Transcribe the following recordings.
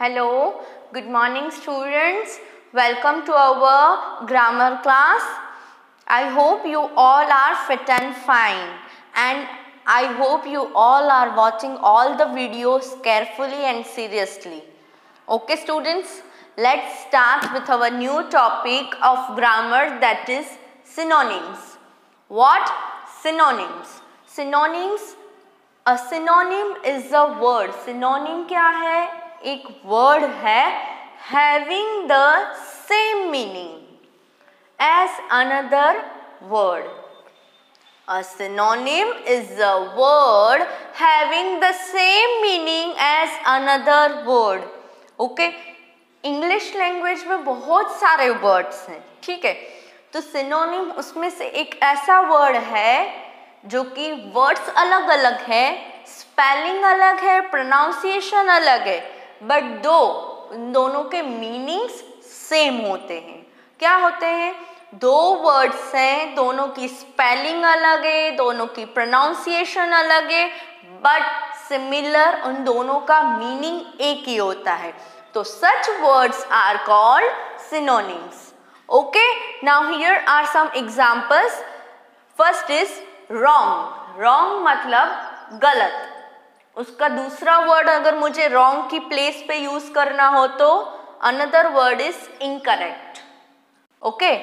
Hello, good morning students. Welcome to our grammar class. I hope you all are fit and fine, and I hope you all are watching all the videos carefully and seriously. Okay students, let's start with our new topic of grammar, that is synonyms. What? Synonyms. Synonyms. A synonym is a word. Synonym क्या है? एक word है having the same meaning as another word. A synonym is a word having the same meaning as another word. Okay? English language में बहुत सारे words हैं, ठीक है? तो सिनोनिम उसमें से एक ऐसा वर्ड है जो कि वर्ड्स अलग अलग है, स्पेलिंग अलग है, प्रोनाउंसिएशन अलग है, बट दोनों के मीनिंग्स सेम होते हैं. क्या होते हैं? दो वर्ड्स हैं, दोनों की स्पेलिंग अलग है, दोनों की प्रोनाउंसिएशन अलग है, बट सिमिलर, उन दोनों का मीनिंग एक ही होता है. तो such words are called synonyms. Okay, now here are some examples. First is wrong. Wrong मतलब गलत. उसका दूसरा वर्ड अगर मुझे wrong की प्लेस पे यूज करना हो तो another word is incorrect. Okay,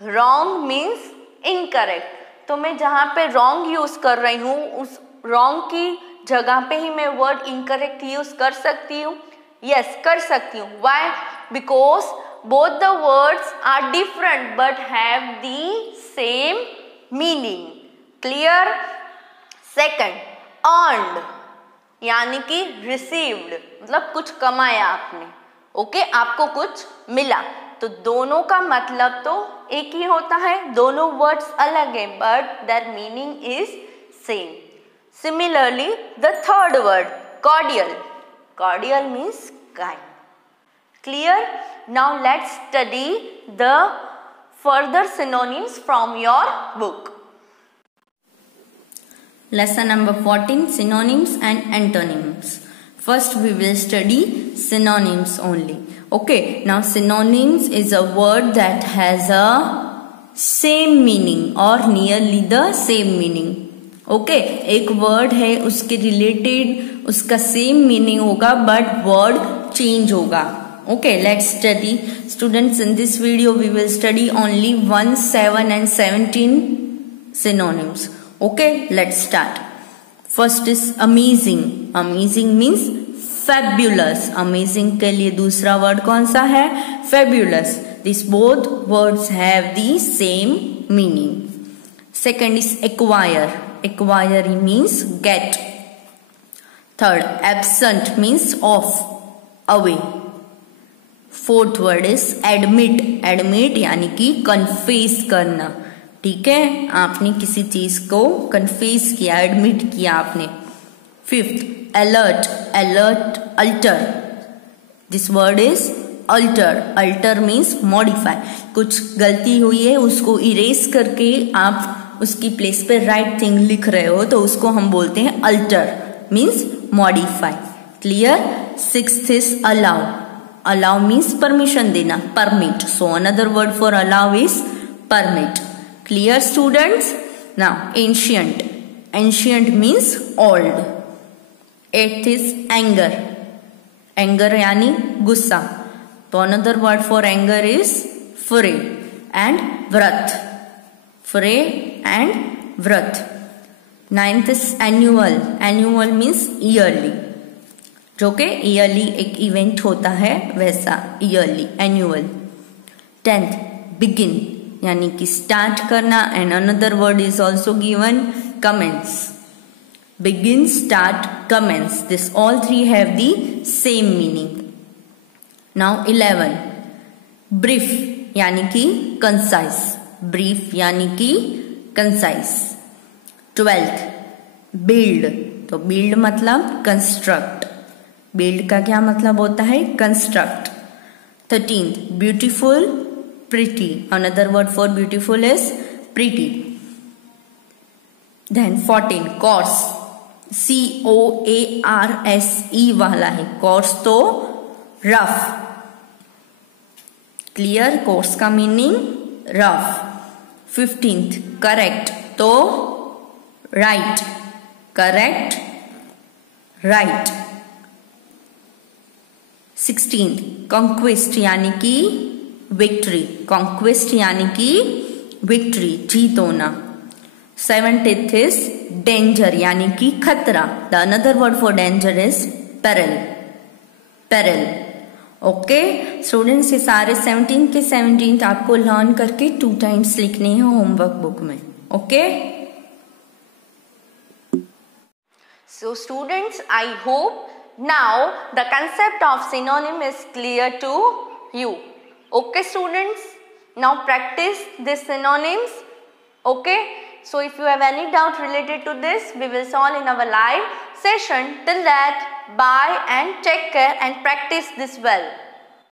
wrong means incorrect. तो मैं जहाँ पे wrong यूज कर रही हूँ उस wrong की जगह पे ही मैं वर्ड incorrect यूज कर सकती हूँ. Yes, कर सकती हूँ. Why? Because both the words are different but have the same meaning. Clear? Second, earned यानी कि received मतलब कुछ कमाया आपने. ओके, आपको कुछ मिला. तो दोनों का मतलब तो एक ही होता है, दोनों वर्ड्स अलग है but their meaning is same. Similarly, the third word, cordial. Cordial means kind. Clear? Now let's study the further synonyms from your book. Lesson number 14, synonyms and antonyms. First we will study synonyms only. Okay, now synonyms is a word that has a same meaning or nearly the same meaning. Okay, एक word है उसके related उसका same meaning होगा but word change होगा. Okay, let's study students. In this video we will study only 1, 7 and 17 synonyms. Okay, let's start. First is amazing. Amazing means fabulous. Amazing के लिए दूसरा word कौन सा है? Fabulous. This both words have the same meaning. Second is acquire. Acquire means get. Third, absent means off, away. Fourth word is admit. Admit यानी कि confess करना. ठीक है, आपने किसी चीज को confess किया, admit किया आपने. Fifth, alert. Alert, alter. This word is alter. Alter means modify. कुछ गलती हुई है उसको erase करके आप उसकी प्लेस पे राइट थिंग लिख रहे हो तो उसको हम बोलते हैं alter, means modify. Clear? Sixth is allow. Allow means permission देना, permit. So another word for allow is permit. Clear students? Now ancient. Ancient means old. Eighth is anger. Anger यानी गुस्सा. तो another word for anger is fury and wrath. Fury and wrath. Ninth is annual. Annual means yearly, जो कि yearly एक event होता है वैसा yearly, annual. Tenth begin यानी कि स्टार्ट करना and another word is also given, commence. Begin, start, commence, this all three have the same meaning. Now 11 brief यानी कि कंसाइज. ब्रीफ यानी कि कंसाइज. 12th build. तो बिल्ड मतलब कंस्ट्रक्ट. बिल्ड का क्या मतलब होता है? Construct. 13th beautiful, pretty. Another word for beautiful is pretty. Then 14 course. COARSE वाला है. कोर्स तो रफ. क्लियर. कोर्स का मीनिंग रफ. 15th करेक्ट, तो right. Correct, right. 16th conquest यानी कि विक्ट्री. कॉन्क्वेस्ट यानी कि विक्ट्री, जीत होना. 17th इज डेंजर यानी कि खतरा. The another word for danger is peril. Peril. Okay students, ये सारे 17 के 17 आपको लर्न करके 2 टाइम्स लिखने हैं होमवर्क बुक में. Okay So students, I hope now the concept of synonym is clear to you. Okay students, now practice these synonyms. Okay, so if you have any doubt related to this, we will solve in our live session. Till that, bye and take care and practice this well.